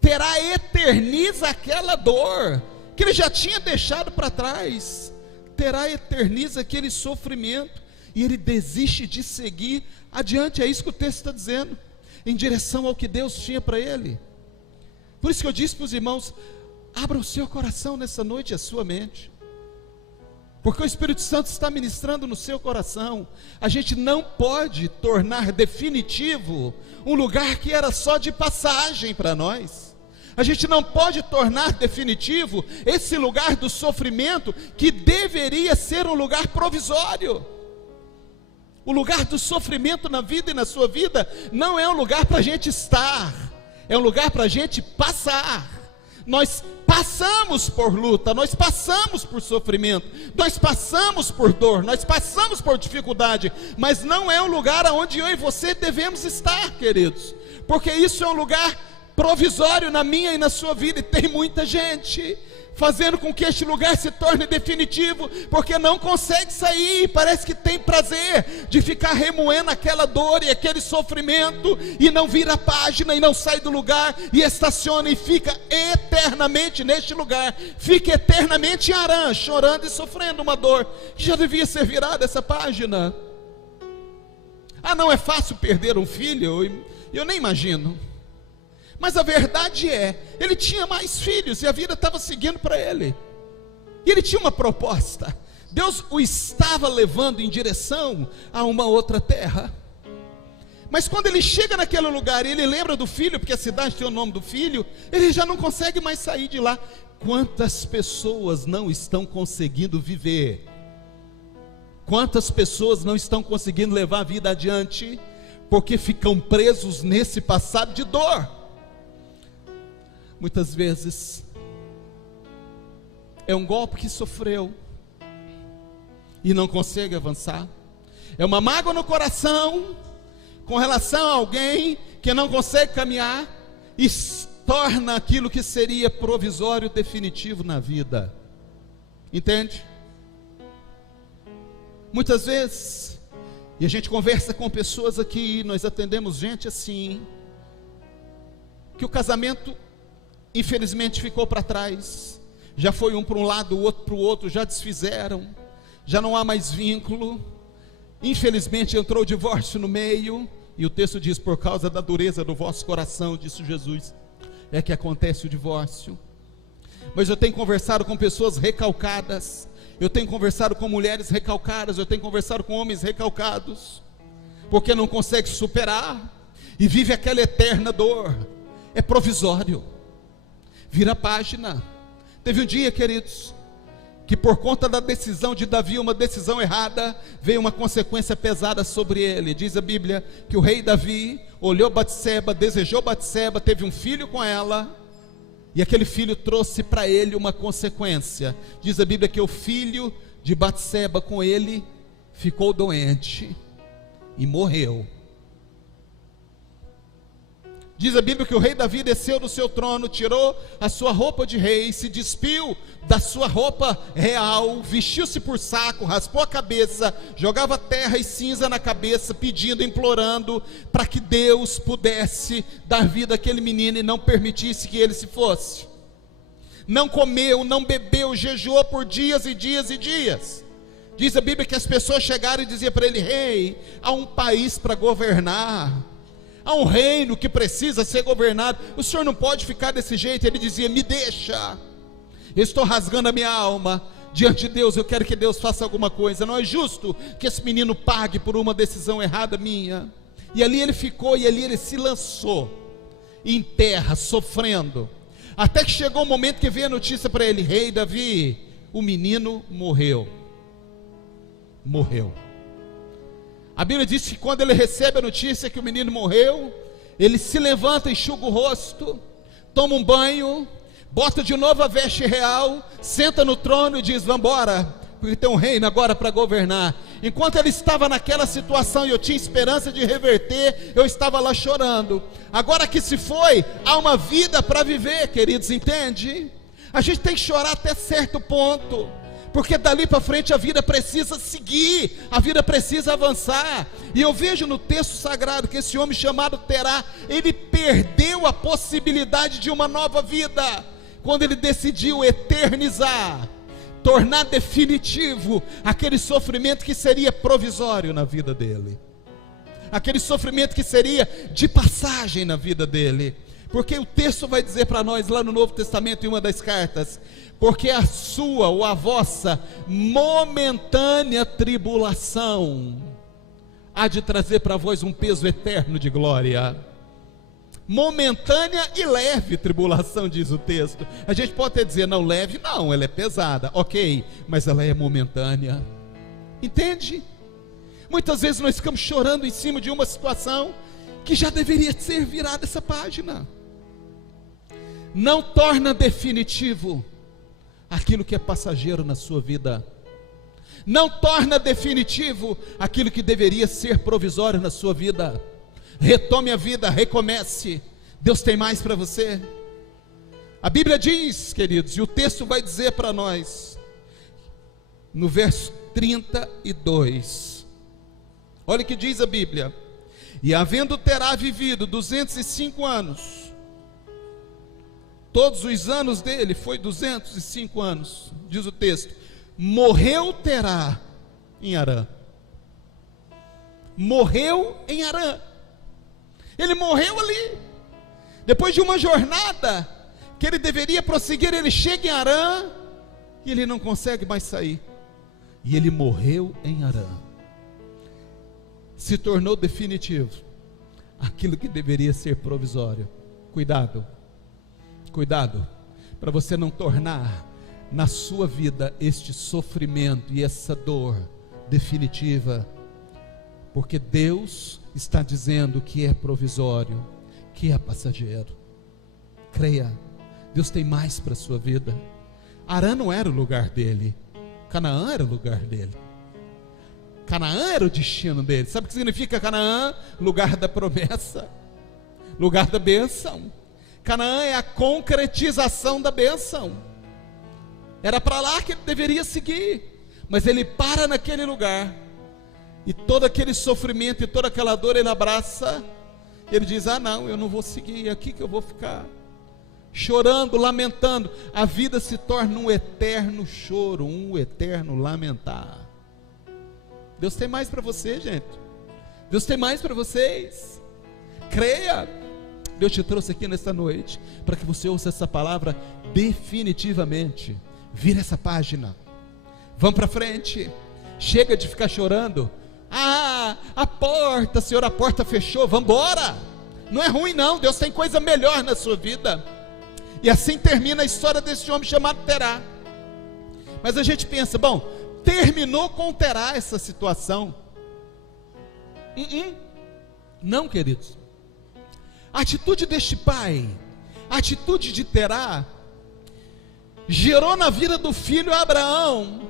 Terá eterniza aquela dor que ele já tinha deixado para trás. Terá eterniza aquele sofrimento e ele desiste de seguir adiante. É isso que o texto está dizendo, em direção ao que Deus tinha para ele. Por isso que eu disse para os irmãos: abra o seu coração nessa noite e a sua mente, porque o Espírito Santo está ministrando no seu coração. A gente não pode tornar definitivo um lugar que era só de passagem para nós. A gente não pode tornar definitivo esse lugar do sofrimento, que deveria ser um lugar provisório. O lugar do sofrimento na vida e na sua vida não é um lugar para a gente estar, é um lugar para a gente passar. Nós passamos por luta, nós passamos por sofrimento, nós passamos por dor, nós passamos por dificuldade, mas não é um lugar onde eu e você devemos estar, queridos, porque isso é um lugar provisório na minha e na sua vida. E tem muita gente fazendo com que este lugar se torne definitivo, porque não consegue sair, parece que tem prazer de ficar remoendo aquela dor e aquele sofrimento, e não vira a página, e não sai do lugar, e estaciona e fica eternamente neste lugar, fica eternamente em Harã, chorando e sofrendo uma dor que já devia ser virada essa página. Ah, não é fácil perder um filho? Eu nem imagino. Mas a verdade é, ele tinha mais filhos e a vida estava seguindo para ele, e ele tinha uma proposta. Deus o estava levando em direção a uma outra terra. Mas quando ele chega naquele lugar e ele lembra do filho, porque a cidade tem o nome do filho, ele já não consegue mais sair de lá. Quantas pessoas não estão conseguindo viver? Quantas pessoas não estão conseguindo levar a vida adiante porque ficam presos nesse passado de dor? Muitas vezes é um golpe que sofreu e não consegue avançar. É uma mágoa no coração com relação a alguém que não consegue caminhar e torna aquilo que seria provisório definitivo na vida. Entende? Muitas vezes, e a gente conversa com pessoas aqui, nós atendemos gente assim, que o casamento infelizmente ficou para trás, já foi um para um lado, o outro para o outro, já desfizeram, já não há mais vínculo, infelizmente entrou o divórcio no meio, e o texto diz: por causa da dureza do vosso coração, disse Jesus, é que acontece o divórcio. Mas eu tenho conversado com pessoas recalcadas, eu tenho conversado com mulheres recalcadas, eu tenho conversado com homens recalcados, porque não consegue superar, e vive aquela eterna dor. É provisório, vira a página. Teve um dia, queridos, que por conta da decisão de Davi, uma decisão errada, veio uma consequência pesada sobre ele. Diz a Bíblia que o rei Davi olhou Batseba, desejou Batseba, teve um filho com ela, e aquele filho trouxe para ele uma consequência. Diz a Bíblia que o filho de Batseba com ele ficou doente e morreu. Diz a Bíblia que o rei Davi desceu do seu trono, tirou a sua roupa de rei, se despiu da sua roupa real, vestiu-se por saco, raspou a cabeça, jogava terra e cinza na cabeça, pedindo, implorando para que Deus pudesse dar vida àquele menino e não permitisse que ele se fosse. Não comeu, não bebeu, jejuou por dias e dias e dias. Diz a Bíblia que as pessoas chegaram e diziam para ele: rei, há um país para governar, há um reino que precisa ser governado, o senhor não pode ficar desse jeito. Ele dizia: me deixa, eu estou rasgando a minha alma diante de Deus, eu quero que Deus faça alguma coisa, não é justo que esse menino pague por uma decisão errada minha. E ali ele ficou, e ali ele se lançou em terra, sofrendo, até que chegou o momento que veio a notícia para ele: rei Davi, o menino morreu. A Bíblia diz que quando ele recebe a notícia que o menino morreu, ele se levanta, enxuga o rosto, toma um banho, bota de novo a veste real, senta no trono e diz: vamos embora, porque tem um reino agora para governar. Enquanto ele estava naquela situação e eu tinha esperança de reverter, eu estava lá chorando. Agora que se foi, há uma vida para viver, queridos, entende? A gente tem que chorar até certo ponto, porque dali para frente a vida precisa seguir, a vida precisa avançar. E eu vejo no texto sagrado que esse homem chamado Terá, ele perdeu a possibilidade de uma nova vida, quando ele decidiu eternizar, tornar definitivo aquele sofrimento que seria provisório na vida dele, aquele sofrimento que seria de passagem na vida dele. Porque o texto vai dizer para nós lá no Novo Testamento, em uma das cartas: porque a sua ou a vossa momentânea tribulação há de trazer para vós um peso eterno de glória. Momentânea e leve tribulação, diz o texto. A gente pode até dizer: não, leve não, ela é pesada, ok, mas ela é momentânea. Entende? Muitas vezes nós ficamos chorando em cima de uma situação que já deveria ser virada essa página. Não torna definitivo aquilo que é passageiro na sua vida. Não torna definitivo aquilo que deveria ser provisório na sua vida. Retome a vida, recomece. Deus tem mais para você. A Bíblia diz, queridos, e o texto vai dizer para nós, no verso 32, olha o que diz a Bíblia: e havendo Terá vivido 205 anos, todos os anos dele foi 205 anos, diz o texto, morreu Terá em Harã. Morreu em Harã. Ele morreu ali. Depois de uma jornada que ele deveria prosseguir, ele chega em Harã e ele não consegue mais sair. E ele morreu em Harã. Se tornou definitivo aquilo que deveria ser provisório. Cuidado, cuidado, para você não tornar na sua vida este sofrimento e essa dor definitiva, porque Deus está dizendo que é provisório, que é passageiro. Creia, Deus tem mais para a sua vida. Harã não era o lugar dele, Canaã era o lugar dele. Canaã era o destino dele. Sabe o que significa Canaã? Lugar da promessa, lugar da bênção. Canaã é a concretização da bênção. Era para lá que ele deveria seguir, mas ele para naquele lugar, e todo aquele sofrimento e toda aquela dor ele abraça. Ele diz: ah não, eu não vou seguir, é aqui que eu vou ficar, chorando, lamentando. A vida se torna um eterno choro, um eterno lamentar. Deus tem mais para você, gente. Deus tem mais para vocês. Creia. Deus te trouxe aqui nesta noite para que você ouça essa palavra definitivamente. Vira essa página, vamos para frente. Chega de ficar chorando. Ah, a porta, Senhor, a porta fechou, vamos embora. Não é ruim não, Deus tem coisa melhor na sua vida. E assim termina a história desse homem chamado Terá. Mas a gente pensa, bom, terminou com Terá essa situação. Não, queridos. A atitude deste pai, a atitude de Terá, gerou na vida do filho Abraão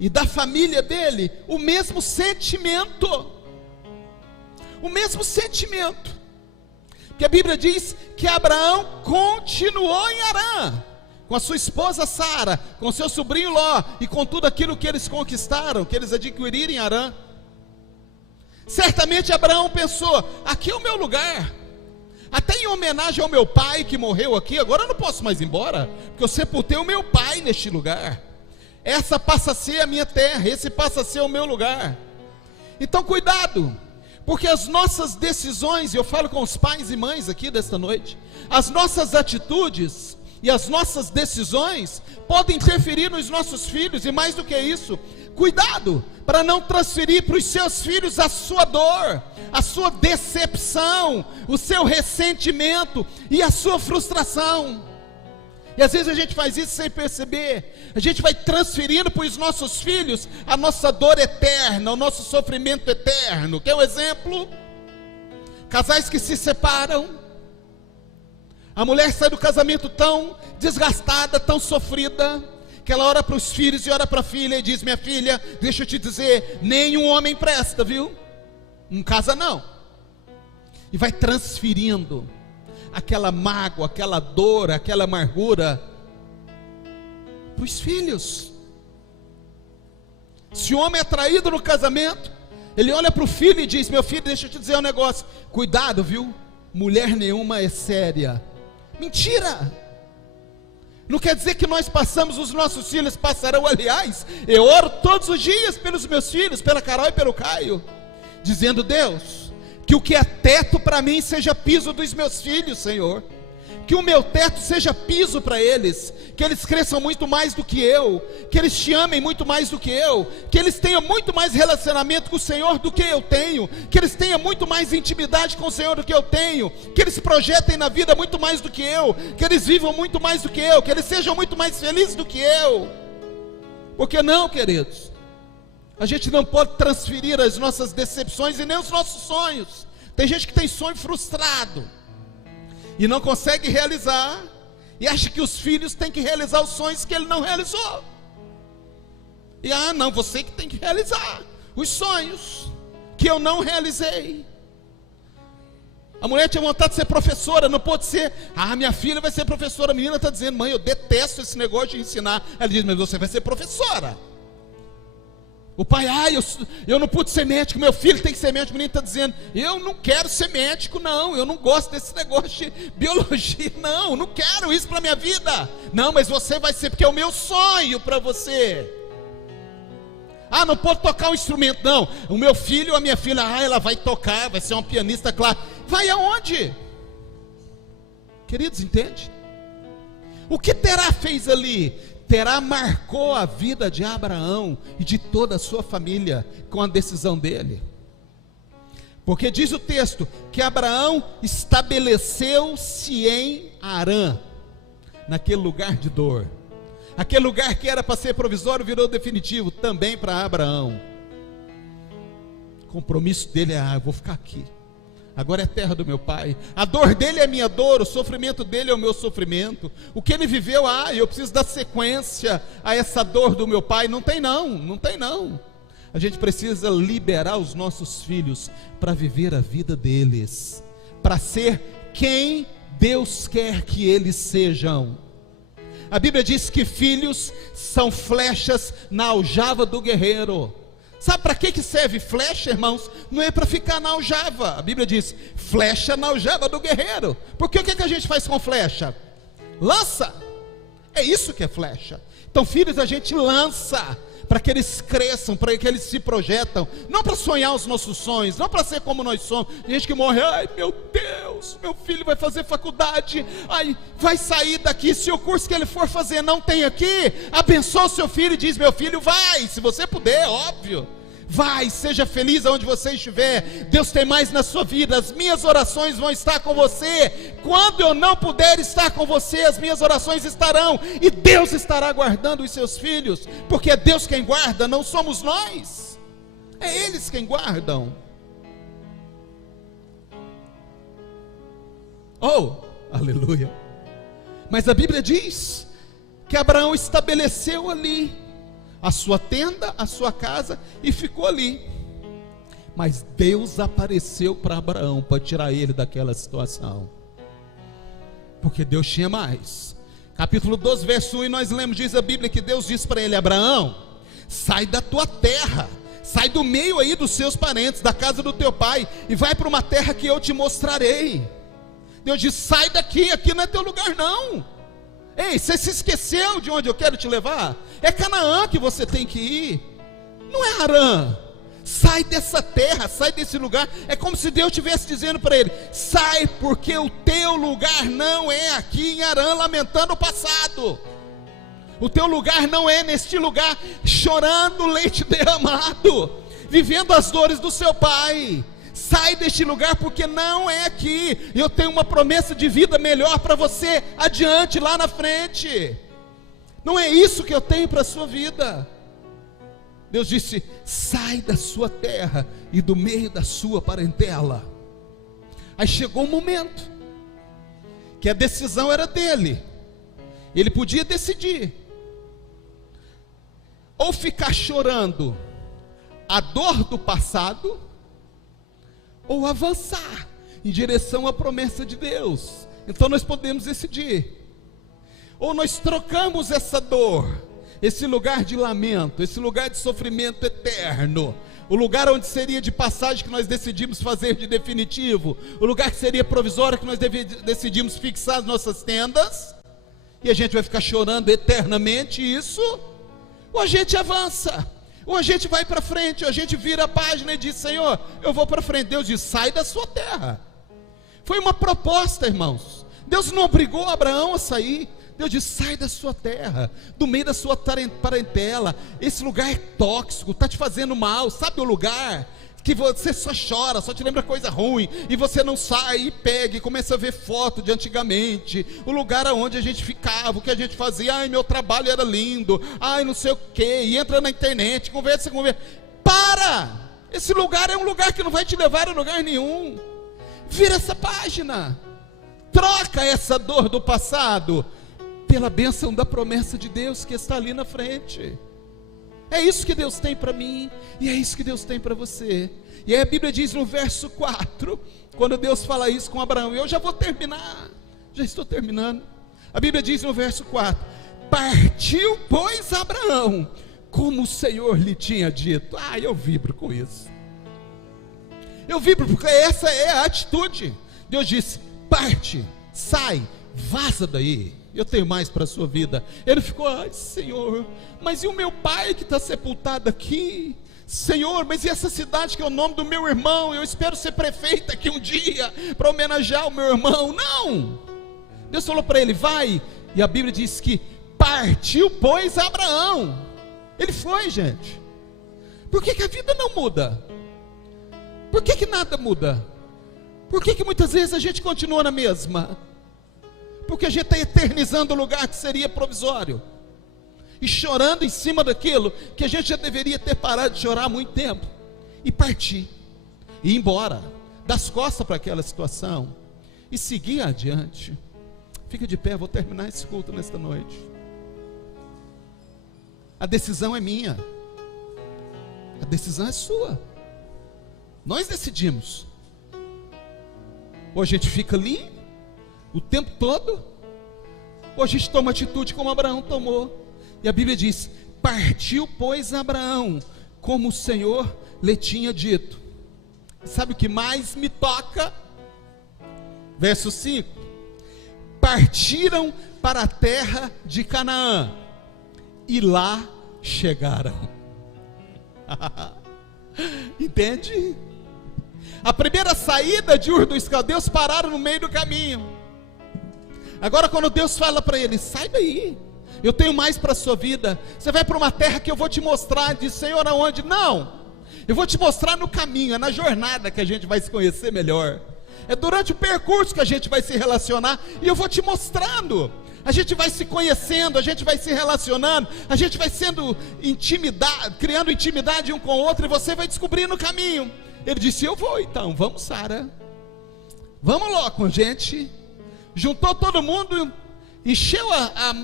e da família dele o mesmo sentimento. O mesmo sentimento. Porque a Bíblia diz que Abraão continuou em Harã, com a sua esposa Sara, com seu sobrinho Ló, e com tudo aquilo que eles conquistaram, que eles adquiriram em Harã. Certamente Abraão pensou: aqui é o meu lugar. Até em homenagem ao meu pai que morreu aqui, agora eu não posso mais ir embora, porque eu sepultei o meu pai neste lugar. Essa passa a ser a minha terra, esse passa a ser o meu lugar. Então cuidado, porque as nossas decisões, e eu falo com os pais e mães aqui desta noite, as nossas atitudes e as nossas decisões podem interferir nos nossos filhos, e mais do que isso, cuidado para não transferir para os seus filhos a sua dor, a sua decepção, o seu ressentimento e a sua frustração. E às vezes a gente faz isso sem perceber. A gente vai transferindo para os nossos filhos a nossa dor eterna, o nosso sofrimento eterno. Quer um exemplo? Casais que se separam, a mulher sai do casamento tão desgastada, tão sofrida, que ela ora para os filhos e ora para a filha e diz: minha filha, deixa eu te dizer, nenhum homem presta, viu? Não casa não. E vai transferindo aquela mágoa, aquela dor, aquela amargura para os filhos. Se o homem é traído no casamento, ele olha para o filho e diz: meu filho, deixa eu te dizer um negócio, cuidado, viu? Mulher nenhuma é séria. Mentira! Não quer dizer que nós passamos, os nossos filhos passarão. Aliás, eu oro todos os dias pelos meus filhos, pela Carol e pelo Caio, dizendo: Deus, que o que é teto para mim seja piso dos meus filhos, Senhor. Que o meu teto seja piso para eles, que eles cresçam muito mais do que eu, que eles te amem muito mais do que eu, que eles tenham muito mais relacionamento com o Senhor do que eu tenho, que eles tenham muito mais intimidade com o Senhor do que eu tenho, que eles projetem na vida muito mais do que eu, que eles vivam muito mais do que eu, que eles sejam muito mais felizes do que eu. Porque não, queridos, a gente não pode transferir as nossas decepções e nem os nossos sonhos. Tem gente que tem sonho frustrado e não consegue realizar, e acha que os filhos têm que realizar os sonhos que ele não realizou. E não, você que tem que realizar os sonhos que eu não realizei. A mulher tinha vontade de ser professora, não pôde ser. Minha filha vai ser professora. A menina está dizendo: mãe, eu detesto esse negócio de ensinar. Ela diz: mas você vai ser professora. O pai: eu não pude ser médico, meu filho tem que ser médico. O menino está dizendo: eu não quero ser médico, não, eu não gosto desse negócio de biologia, não quero isso para a minha vida. Não, mas você vai ser, porque é o meu sonho para você. Não pode tocar um instrumento, não. O meu filho ou a minha filha, ela vai tocar, vai ser uma pianista, claro. Vai aonde? Queridos, entende? O que Terá fez ali? Terá marcou a vida de Abraão e de toda a sua família com a decisão dele. Porque diz o texto que Abraão estabeleceu-se em Harã, naquele lugar de dor. Aquele lugar que era para ser provisório virou definitivo também para Abraão. O compromisso dele é: eu vou ficar aqui. agora é a terra do meu pai. A dor dele é minha dor, o sofrimento dele é o meu sofrimento. O que ele viveu, eu preciso dar sequência a essa dor do meu pai. Não tem não. A gente precisa liberar os nossos filhos para viver a vida deles, para ser quem Deus quer que eles sejam. A Bíblia diz que filhos são flechas na aljava do guerreiro. Sabe para que serve flecha, irmãos? Não é para ficar na aljava. A Bíblia diz, flecha na aljava do guerreiro. Porque o que a gente faz com flecha? Lança. É isso que é flecha. Então filhos a gente lança, para que eles cresçam, para que eles se projetam, não para sonhar os nossos sonhos, não para ser como nós somos. Tem gente que morre, ai meu Deus, meu filho vai fazer faculdade, vai sair daqui, se o curso que ele for fazer não tem aqui, abençoa o seu filho e diz, meu filho vai, se você puder, óbvio, vai, seja feliz aonde você estiver, Deus tem mais na sua vida, as minhas orações vão estar com você, quando eu não puder estar com você, as minhas orações estarão, e Deus estará guardando os seus filhos, porque é Deus quem guarda, não somos nós, é eles quem guardam. Oh, aleluia. Mas a Bíblia diz que Abraão estabeleceu ali a sua tenda, a sua casa, e ficou ali. Mas Deus apareceu para Abraão, para tirar ele daquela situação, porque Deus tinha mais. Capítulo 12, verso 1, e nós lemos, diz a Bíblia, que Deus disse para ele, Abraão, sai da tua terra, sai do meio aí dos seus parentes, da casa do teu pai, e vai para uma terra que eu te mostrarei. Deus disse, sai daqui, aqui não é teu lugar não. Ei, você se esqueceu de onde eu quero te levar? É Canaã que você tem que ir, não é Harã. Sai dessa terra, sai desse lugar. É como se Deus estivesse dizendo para ele, sai, porque o teu lugar não é aqui em Harã, lamentando o passado. O teu lugar não é neste lugar, chorando leite derramado, vivendo as dores do seu pai. Sai deste lugar, porque não é aqui. Eu tenho uma promessa de vida melhor para você adiante, lá na frente. Não é isso que eu tenho para a sua vida. Deus disse, sai da sua terra e do meio da sua parentela. Aí chegou um momento que a decisão era dele. Ele podia decidir ou ficar chorando a dor do passado, ou avançar em direção à promessa de Deus. Então nós podemos decidir, ou nós trocamos essa dor, esse lugar de lamento, esse lugar de sofrimento eterno, o lugar onde seria de passagem que nós decidimos fazer de definitivo, o lugar que seria provisório que nós decidimos fixar as nossas tendas, e a gente vai ficar chorando eternamente isso, ou a gente avança, ou a gente vai para frente, ou a gente vira a página e diz, Senhor, eu vou para frente. Deus diz, sai da sua terra. Foi uma proposta, irmãos. Deus não obrigou Abraão a sair. Deus diz, sai da sua terra, do meio da sua parentela. Esse lugar é tóxico, está te fazendo mal. Sabe o lugar que você só chora, só te lembra coisa ruim, e você não sai e pega e começa a ver foto de antigamente, o lugar onde a gente ficava, o que a gente fazia, ai meu trabalho era lindo, ai não sei o que, e entra na internet, conversa, para, esse lugar é um lugar que não vai te levar a lugar nenhum. Vira essa página, troca essa dor do passado pela bênção da promessa de Deus que está ali na frente. É isso que Deus tem para mim, e é isso que Deus tem para você. E aí a Bíblia diz no verso 4, quando Deus fala isso com Abraão, e eu já vou terminar, já estou terminando. A Bíblia diz no verso 4, partiu pois Abraão, como o Senhor lhe tinha dito. Eu vibro com isso, eu vibro porque essa é a atitude. Deus disse, parte, sai, vaza daí, eu tenho mais para a sua vida. Ele ficou, ai Senhor, mas e o meu pai que está sepultado aqui? Senhor, mas e essa cidade que é o nome do meu irmão? Eu espero ser prefeito aqui um dia, para homenagear o meu irmão. Não, Deus falou para ele, vai. E a Bíblia diz que partiu pois Abraão. Ele foi, gente. Por que a vida não muda? Por que nada muda? Por que muitas vezes a gente continua na mesma? Porque a gente está eternizando o lugar que seria provisório, e chorando em cima daquilo que a gente já deveria ter parado de chorar há muito tempo, e partir, e ir embora, das costas para aquela situação e seguir adiante. Fica de pé, vou terminar esse culto nesta noite. A decisão é minha, a decisão é sua. Nós decidimos. Ou a gente fica ali o tempo todo, ou a gente toma atitude como Abraão tomou. E a Bíblia diz: partiu, pois, Abraão, como o Senhor lhe tinha dito. Sabe o que mais me toca? Verso 5: partiram para a terra de Canaã, e lá chegaram. Entende? A primeira saída de Ur dos Caldeus, pararam no meio do caminho. Agora quando Deus fala para ele: sai daí, eu tenho mais para a sua vida, você vai para uma terra que eu vou te mostrar. Diz: Senhor, aonde? Não, eu vou te mostrar no caminho, é na jornada que a gente vai se conhecer melhor, é durante o percurso que a gente vai se relacionar, e eu vou te mostrando. A gente vai se conhecendo, a gente vai se relacionando, a gente vai sendo intimidade, criando intimidade um com o outro, e você vai descobrindo o caminho. Ele disse: eu vou então, vamos, Sara, vamos logo, gente. Juntou todo mundo, encheu a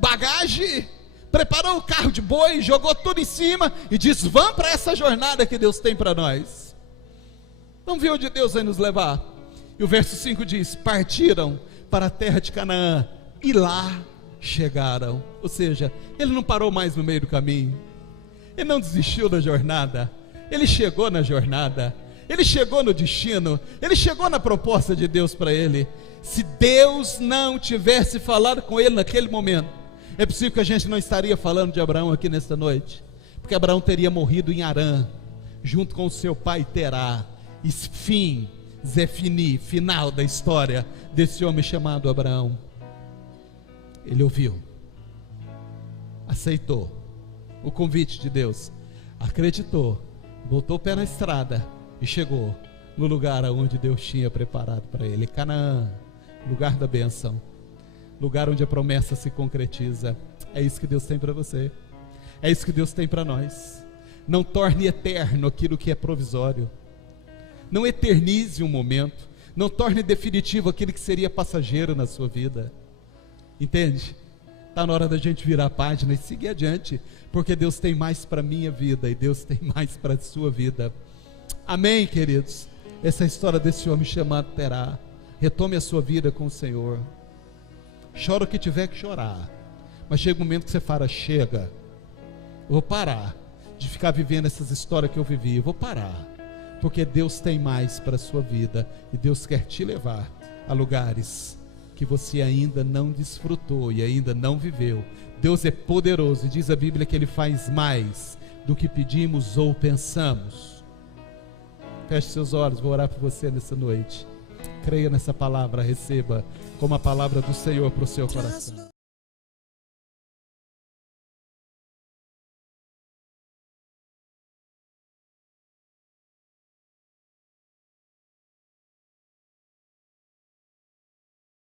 bagagem, preparou o carro de boi, jogou tudo em cima e disse: vamos para essa jornada que Deus tem para nós. Vamos ver onde Deus vai nos levar. E o verso 5 diz: partiram para a terra de Canaã, e lá chegaram. Ou seja, ele não parou mais no meio do caminho, ele não desistiu da jornada, ele chegou na jornada, ele chegou no destino, ele chegou na proposta de Deus para ele. Se Deus não tivesse falado com ele naquele momento, é possível que a gente não estaria falando de Abraão aqui nesta noite, porque Abraão teria morrido em Harã, junto com o seu pai Terá. E fim, Zefini, final da história desse homem chamado Abraão. Ele ouviu, aceitou o convite de Deus, acreditou, botou o pé na estrada e chegou no lugar onde Deus tinha preparado para ele. Canaã, lugar da bênção, lugar onde a promessa se concretiza. É isso que Deus tem para você, é isso que Deus tem para nós. Não torne eterno aquilo que é provisório, não eternize um momento, não torne definitivo aquilo que seria passageiro na sua vida. Entende? Está na hora da gente virar a página e seguir adiante, porque Deus tem mais para a minha vida e Deus tem mais para a sua vida. Amém, queridos? Essa é a história desse homem chamado Terá. Retome a sua vida com o Senhor. Chora o que tiver que chorar, mas chega um momento que você fala: chega, eu vou parar de ficar vivendo essas histórias que eu vivi, eu vou parar, porque Deus tem mais para a sua vida, e Deus quer te levar a lugares que você ainda não desfrutou e ainda não viveu. Deus é poderoso, e diz a Bíblia que Ele faz mais do que pedimos ou pensamos. Feche seus olhos, vou orar por você nessa noite. Creia nessa palavra, receba como a palavra do Senhor para o seu coração.